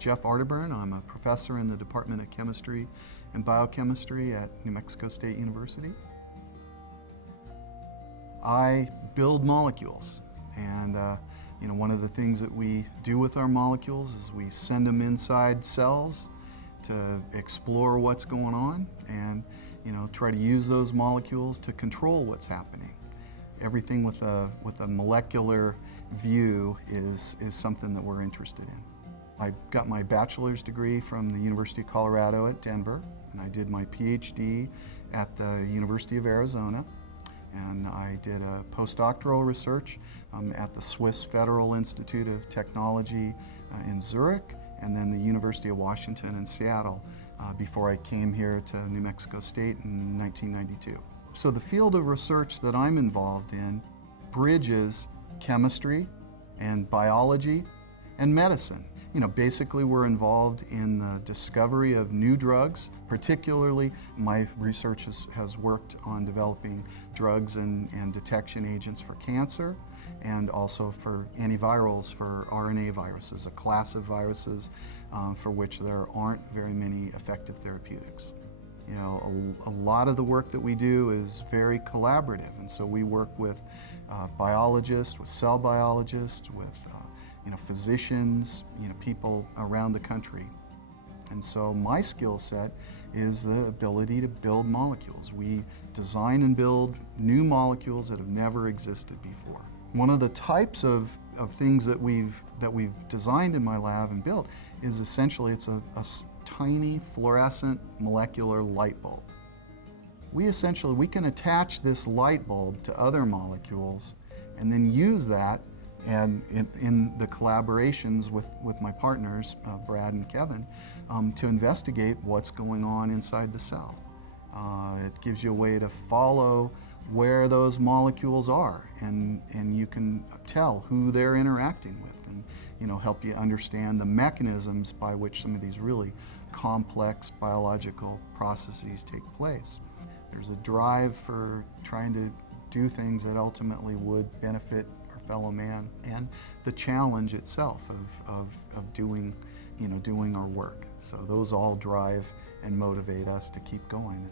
Jeff Arterburn. I'm a professor in the Department of Chemistry and Biochemistry at New Mexico State University. I build molecules, and one of the things that we do with our molecules is we send them inside cells to explore what's going on and try to use those molecules to control what's happening. Everything with a molecular view is something that we're interested in. I got my bachelor's degree from the University of Colorado at Denver, and I did my PhD at the University of Arizona, and I did a postdoctoral research at the Swiss Federal Institute of Technology in Zurich, and then the University of Washington in Seattle before I came here to New Mexico State in 1992. So the field of research that I'm involved in bridges chemistry and biology and medicine. Basically we're involved in the discovery of new drugs. Particularly, my research has worked on developing drugs and detection agents for cancer, and also for antivirals for RNA viruses, a class of viruses for which there aren't very many effective therapeutics. A lot of the work that we do is very collaborative, and so we work with biologists, with cell biologists, with physicians, people around the country. And so my skill set is the ability to build molecules. We design and build new molecules that have never existed before. One of the types of things that we've designed in my lab and built is essentially it's a tiny fluorescent molecular light bulb. We can attach this light bulb to other molecules and then use that, and in the collaborations with my partners, Brad and Kevin, to investigate what's going on inside the cell. It gives you a way to follow where those molecules are, and you can tell who they're interacting with, and help you understand the mechanisms by which some of these really complex biological processes take place. There's a drive for trying to do things that ultimately would benefit our fellow man, and the challenge itself of doing our work. So those all drive and motivate us to keep going.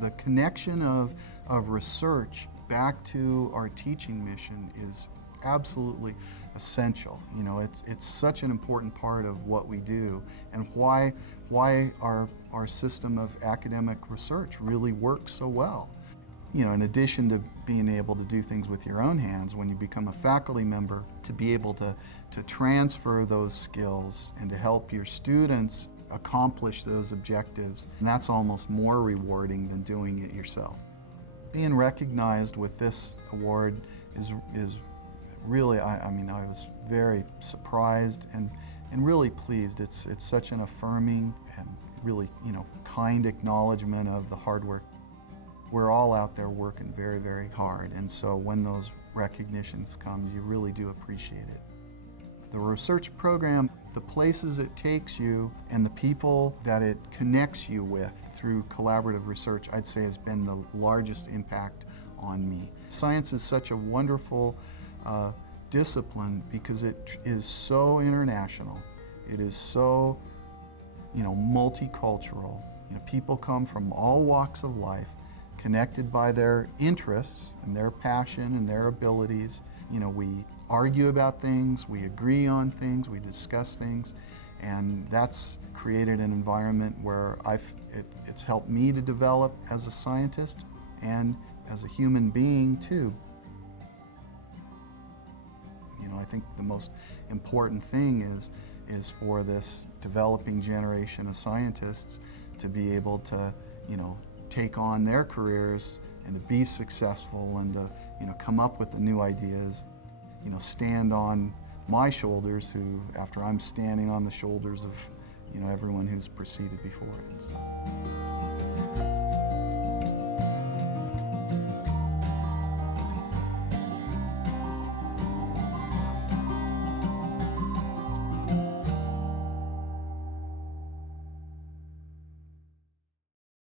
The connection of research back to our teaching mission is absolutely essential. It's such an important part of what we do, and why our system of academic research really works so well. In addition to being able to do things with your own hands, when you become a faculty member, to be able to transfer those skills and to help your students accomplish those objectives, and that's almost more rewarding than doing it yourself. Being recognized with this award is really, I was very surprised and really pleased. It's such an affirming and really, kind acknowledgement of the hard work. We're all out there working very, very hard, and so when those recognitions come, you really do appreciate it. The research program, the places it takes you, and the people that it connects you with through collaborative research, I'd say has been the largest impact on me. Science is such a wonderful discipline because it is so international. It is so, multicultural. People come from all walks of life, connected by their interests and their passion and their abilities. We argue about things, we agree on things, we discuss things, and that's created an environment where it's helped me to develop as a scientist and as a human being too. I think the most important thing is for this developing generation of scientists to be able to, take on their careers and to be successful and to, come up with the new ideas, stand on my shoulders, who, after I'm standing on the shoulders of, everyone who's proceeded before it. So.